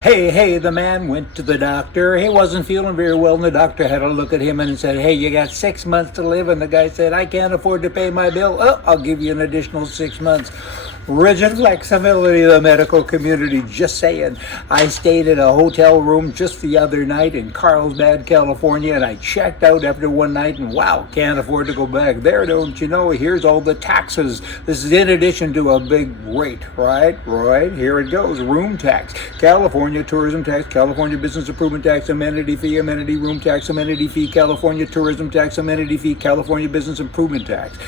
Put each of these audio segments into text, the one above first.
Hey, the man went to the doctor. He wasn't feeling very well, and the doctor had a look at him and said, hey, you got 6 months to live. And the guy said, I can't afford to pay my bill. Oh, I'll give you an additional 6 months. Rigid flexibility of the medical community, just saying. I stayed in a hotel room just the other night in Carlsbad, California, and I checked out after one night, and wow, can't afford to go back there, don't you know? Here's all the taxes. This is in addition to a big rate, right? Here it goes. Room tax, California tourism tax, California business improvement tax, amenity fee, amenity room tax, amenity fee, California tourism tax, amenity fee, California business improvement tax,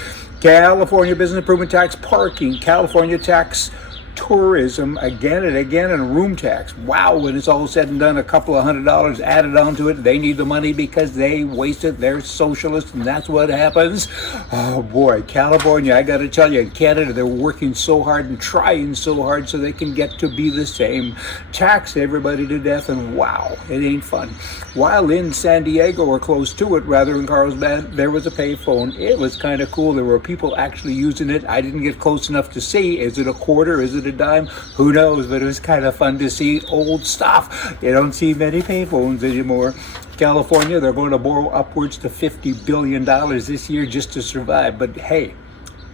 California business improvement tax, parking, California tax, tourism, again and again, and room tax. Wow, when it's all said and done, a couple of $100 added onto it. They need the money because they wasted. They're socialists, and that's what happens. Oh boy, California, I got to tell you, in Canada, they're working so hard and trying so hard so they can get to be the same. Tax everybody to death, and wow, it ain't fun. While in San Diego, or close to it, rather, in Carlsbad, there was a payphone. It was kind of cool. There were people actually using it. I didn't get close enough to see. Is it a quarter? Is it a dime? Who knows? But it was kind of fun to see old stuff. You don't see many payphones anymore. California, they're going to borrow upwards to $50 billion this year just to survive. But hey,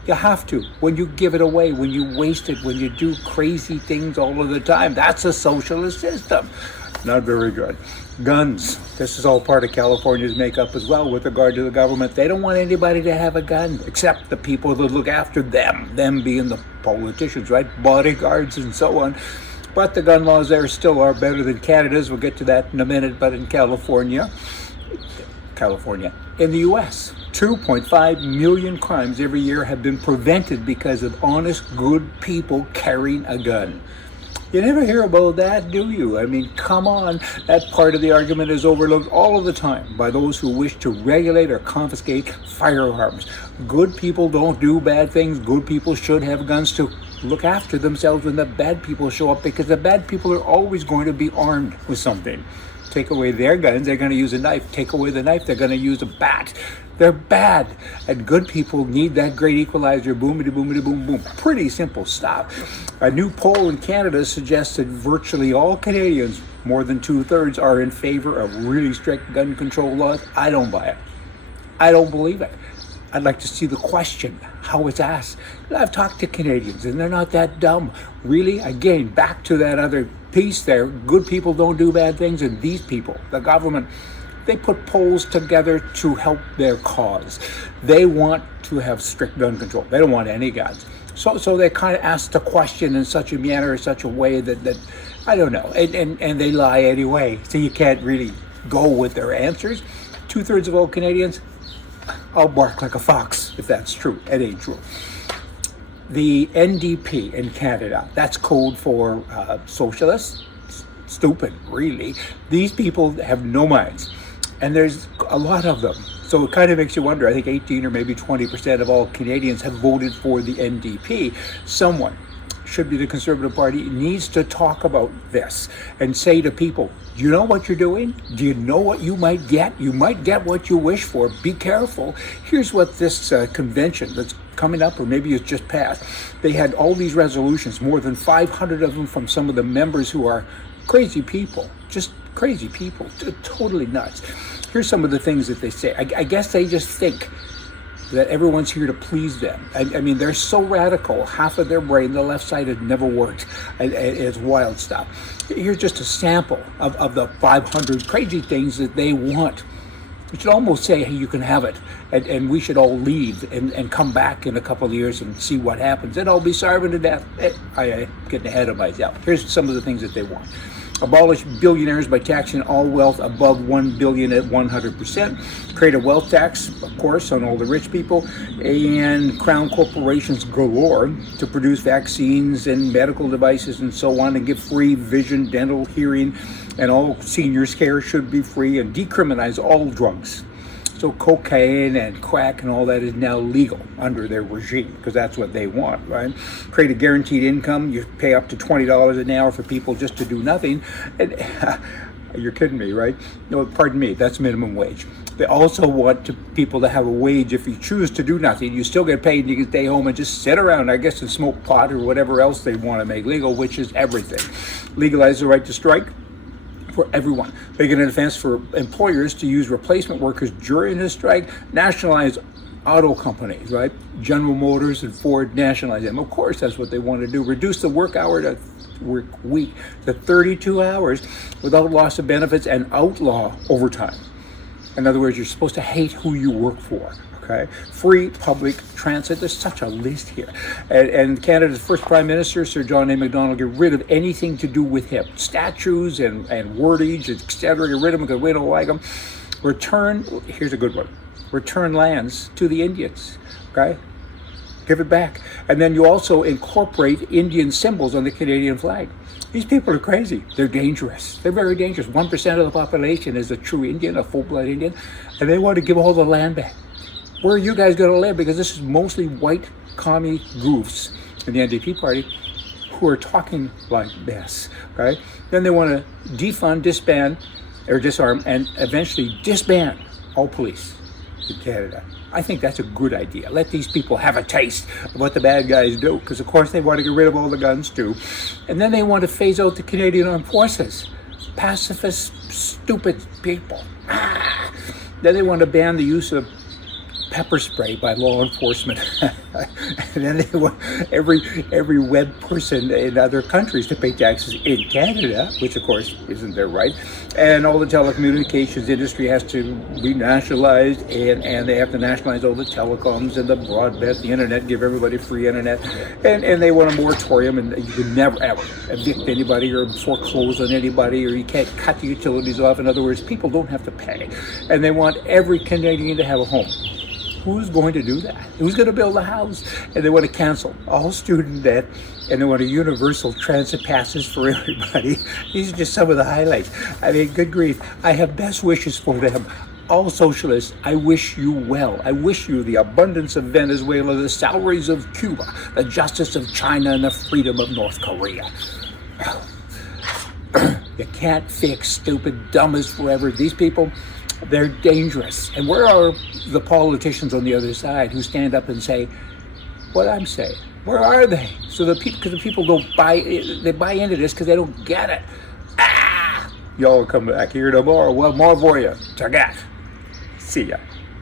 you have to. When you give it away, when you waste it, when you do crazy things all of the time, that's a socialist system. Not very good. Guns. This is all part of California's makeup as well with regard to the government. They don't want anybody to have a gun except the people that look after them being the politicians, right? Bodyguards and so on. But the gun laws there still are better than Canada's. We'll get to that in a minute. But in California, in the U.S., 2.5 million crimes every year have been prevented because of honest, good people carrying a gun. You never hear about that, do you? I mean, come on. That part of the argument is overlooked all of the time by those who wish to regulate or confiscate firearms. Good people don't do bad things. Good people should have guns to look after themselves when the bad people show up, because the bad people are always going to be armed with something. Take away their guns, they're going to use a knife. Take away the knife, they're going to use a bat. They're bad. And good people need that great equalizer. Boomity, boomity, boom, boom. Pretty simple stuff. A new poll in Canada suggests that virtually all Canadians, more than 2/3, are in favor of really strict gun control laws. I don't buy it. I don't believe it. I'd like to see the question, how it's asked. I've talked to Canadians, and they're not that dumb. Really, again, back to that other piece there. Good people don't do bad things, and these people, the government, they put polls together to help their cause. They want to have strict gun control. They don't want any guns. So they kind of ask the question in such a manner, such a way that I don't know, and they lie anyway. So you can't really go with their answers. 2/3 of all Canadians, I'll bark like a fox if that's true. It ain't true. The NDP in Canada, that's code for socialists. Stupid, really. These people have no minds. And there's a lot of them. So it kind of makes you wonder. I think 18 or maybe 20% of all Canadians have voted for the NDP. Someone, should be the Conservative Party, needs to talk about this and say to people, do you know what you're doing? Do you know what you might get? You might get what you wish for. Be careful. Here's what this convention that's coming up, or maybe it's just passed. They had all these resolutions, more than 500 of them from some of the members who are crazy people, just crazy people, totally nuts. Here's some of the things that they say. I guess they just think that everyone's here to please them. I mean, they're so radical, half of their brain, the left side, had never worked. It's wild stuff. Here's just a sample of the 500 crazy things that they want. You should almost say, hey, you can have it, and we should all leave and come back in a couple of years and see what happens. And I'll be starving to death. I'm getting ahead of myself. Here's some of the things that they want. Abolish billionaires by taxing all wealth above $1 billion at 100%. Create a wealth tax, of course, on all the rich people. And crown corporations galore to produce vaccines and medical devices and so on, and give free vision, dental, hearing, and all seniors' care should be free, and decriminalize all drugs. So cocaine and crack and all that is now legal under their regime, because that's what they want, right? Create a guaranteed income. You pay up to $20 an hour for people just to do nothing. And You're kidding me, right? No, pardon me, that's minimum wage. They also want people to have a wage. If you choose to do nothing, you still get paid and you can stay home and just sit around, I guess, and smoke pot or whatever else they want to make legal, which is everything. Legalize the right to strike for everyone. Make it an offense for employers to use replacement workers during a strike. Nationalize auto companies, right? General Motors and Ford, nationalize them. Of course, that's what they want to do. Reduce the work week to 32 hours without loss of benefits and outlaw overtime. In other words, you're supposed to hate who you work for. Okay, free public transit. There's such a list here. And Canada's first Prime Minister, Sir John A. Macdonald, get rid of anything to do with him. Statues and wordage, etc. Get rid of them because we don't like them. Here's a good one. Return lands to the Indians. Okay? Give it back. And then you also incorporate Indian symbols on the Canadian flag. These people are crazy. They're dangerous. They're very dangerous. 1% of the population is a true Indian, a full-blood Indian, and they want to give all the land back. Where are you guys going to live? Because this is mostly white commie goofs in the NDP party who are talking like this, right? Then they want to defund, disband, or disarm, and eventually disband all police in Canada. I think that's a good idea. Let these people have a taste of what the bad guys do, because of course they want to get rid of all the guns too. And then they want to phase out the Canadian Armed Forces. Pacifist, stupid people. Then they want to ban the use of pepper spray by law enforcement. And then they want every web person in other countries to pay taxes in Canada, which of course isn't their right. And all the telecommunications industry has to be nationalized, and they have to nationalize all the telecoms and the broadband, the internet, give everybody free internet. And they want a moratorium, and you can never ever evict anybody or foreclose on anybody, or you can't cut the utilities off. In other words, people don't have to pay. And they want every Canadian to have a home. Who's going to do that? Who's going to build a house? And they want to cancel all student debt, and they want a universal transit passes for everybody. These are just some of the highlights. I mean, good grief. I have best wishes for them. All socialists, I wish you well. I wish you the abundance of Venezuela, the salaries of Cuba, the justice of China, and the freedom of North Korea. You can't fix stupid dummies forever. These people, they're dangerous. And where are the politicians on the other side who stand up and say what I'm saying? Where are they? So because the people don't buy into this because they don't get it. Y'all come back here tomorrow. Well, more for you. Tagat. See ya.